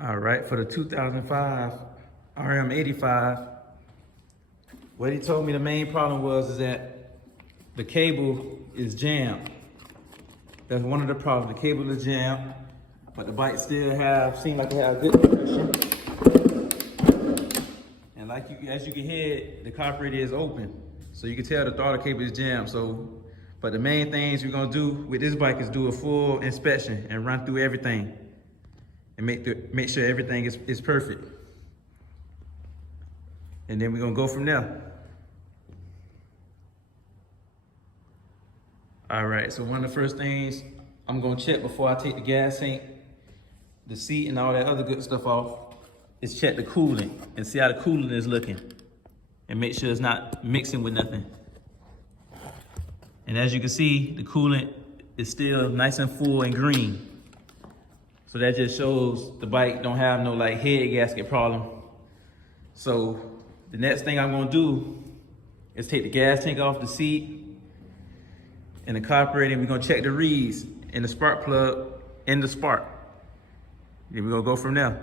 All right, for the 2005 Rm85, what he told me the main problem was is that the cable is jammed. That's one of the problems. The cable is jammed, but the bike still seem like it have good compression. And as you can hear, the carburetor is open. So you can tell the throttle cable is jammed. But the main things we're gonna do with this bike is do a full inspection and run through everything and make sure everything is perfect. And then we're gonna go from there. All right, so one of the first things I'm gonna check before I take the gas tank, the seat and all that other good stuff off is check the coolant and see how the coolant is looking and make sure it's not mixing with nothing. And as you can see, the coolant is still nice and full and green. So that just shows the bike don't have no like head gasket problem. So the next thing I'm gonna do is take the gas tank off the seat and the carburetor, and we're gonna check the reeds and the spark plug in the spark. Then we're gonna go from there.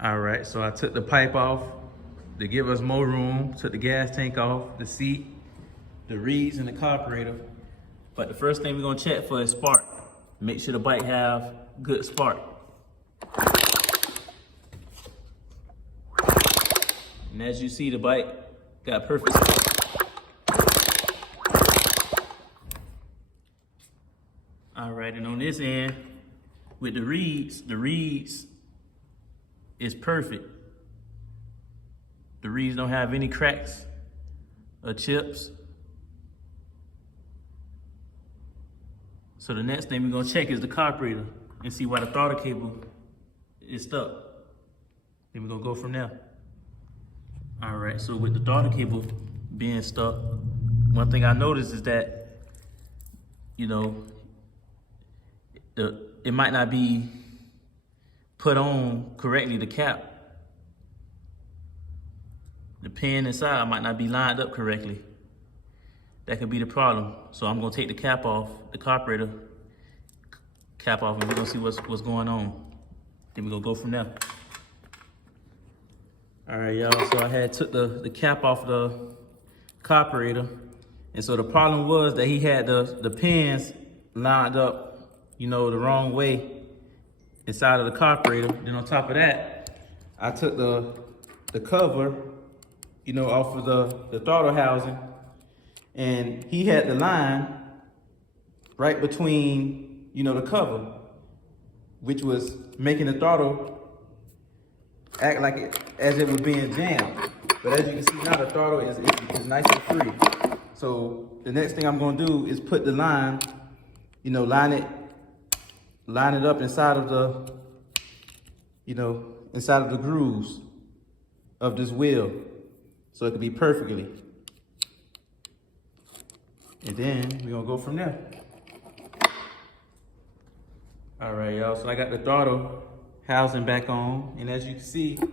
All right, so I took the pipe off to give us more room, took the gas tank off, the seat, the reeds, and the carburetor. But the first thing we're gonna check for is spark. Make sure the bike have good spark. And as you see, the bike got perfect spark. All right, and on this end, with the reeds is perfect. The reeds don't have any cracks or chips. So the next thing we're gonna check is the carburetor and see why the throttle cable is stuck. Then we're gonna go from there. All right, so with the throttle cable being stuck, one thing I noticed is that, you know, it might not be put on correctly, the cap. The pin inside might not be lined up correctly. That could be the problem. So I'm gonna take the cap off, the carburetor cap off, and we're gonna see what's going on. Then we're gonna go from there. All right, y'all, so I had took the cap off the carburetor. And so the problem was that he had the pins lined up, you know, the wrong way inside of the carburetor. Then on top of that, I took the cover, you know, off of the throttle housing, and he had the line right between, you know, the cover, which was making the throttle act like as it was being jammed. But as you can see now, the throttle is nice and free. So the next thing I'm gonna do is put the line, you know, line it up inside of the, you know, inside of the grooves of this wheel, so it can be perfectly. And then we're gonna go from there. All right, y'all, so I got the throttle housing back on, and as you can see, the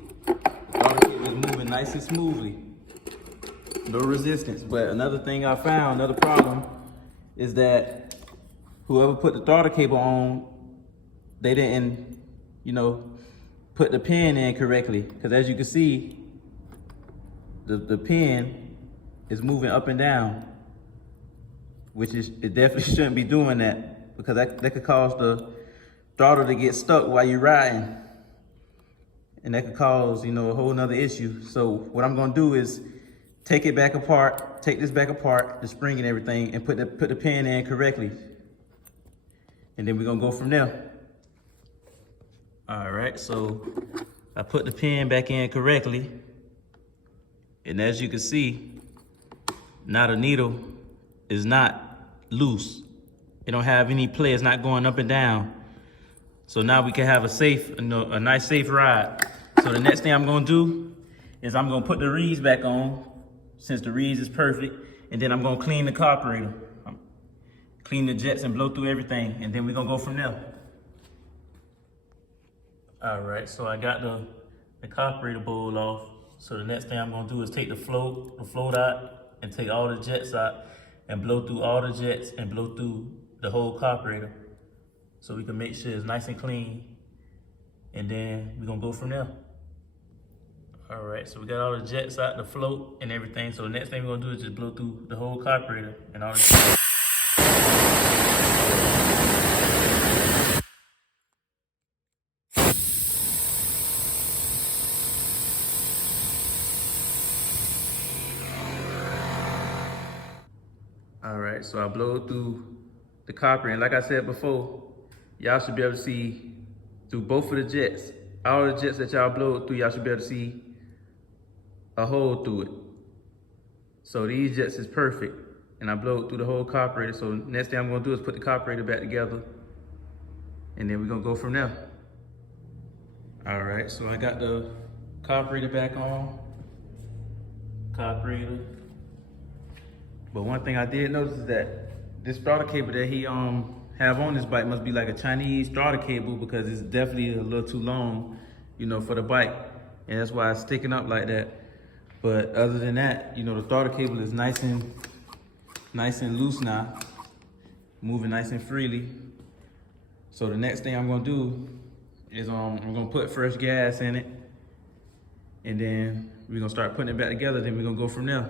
throttle cable is moving nice and smoothly. No resistance. But another thing I found, another problem, is that whoever put the throttle cable on, they didn't, you know, put the pin in correctly. Because as you can see, the pin is moving up and down, which it definitely shouldn't be doing that, because that could cause the throttle to get stuck while you're riding. And that could cause, you know, a whole nother issue. So what I'm gonna do is take it back apart, take this back apart, the spring and everything, and put the pin in correctly. And then we're gonna go from there. All right, so I put the pin back in correctly. And as you can see, now the needle is not loose. It don't have any play, it's not going up and down. So now we can have a nice safe ride. So the next thing I'm gonna do is I'm gonna put the reeds back on, since the reeds is perfect, and then I'm gonna clean the carburetor. Clean the jets and blow through everything, and then we're gonna go from there. All right, so I got the carburetor bowl off. So the next thing I'm gonna do is take the float out and take all the jets out and blow through all the jets and blow through the whole carburetor, so we can make sure it's nice and clean and then we're gonna go from there. All right, so we got all the jets out, the float and everything. So the next thing we're gonna do is just blow through the whole carburetor and all the All right, so I blow through the carburetor, and like I said before, y'all should be able to see through both of the jets. All the jets that y'all blow through, y'all should be able to see a hole through it. So these jets is perfect, and I blow it through the whole carburetor. So next thing I'm gonna do is put the carburetor back together, and then we're gonna go from there. All right, so I got the carburetor back on, carburetor. But one thing I did notice is that this throttle cable that he have on this bike must be like a Chinese throttle cable, because it's definitely a little too long, you know, for the bike. And that's why it's sticking up like that. But other than that, you know, the throttle cable is nice and loose now, moving nice and freely. So the next thing I'm gonna do is I'm gonna put fresh gas in it, and then we're gonna start putting it back together, then we're gonna go from there.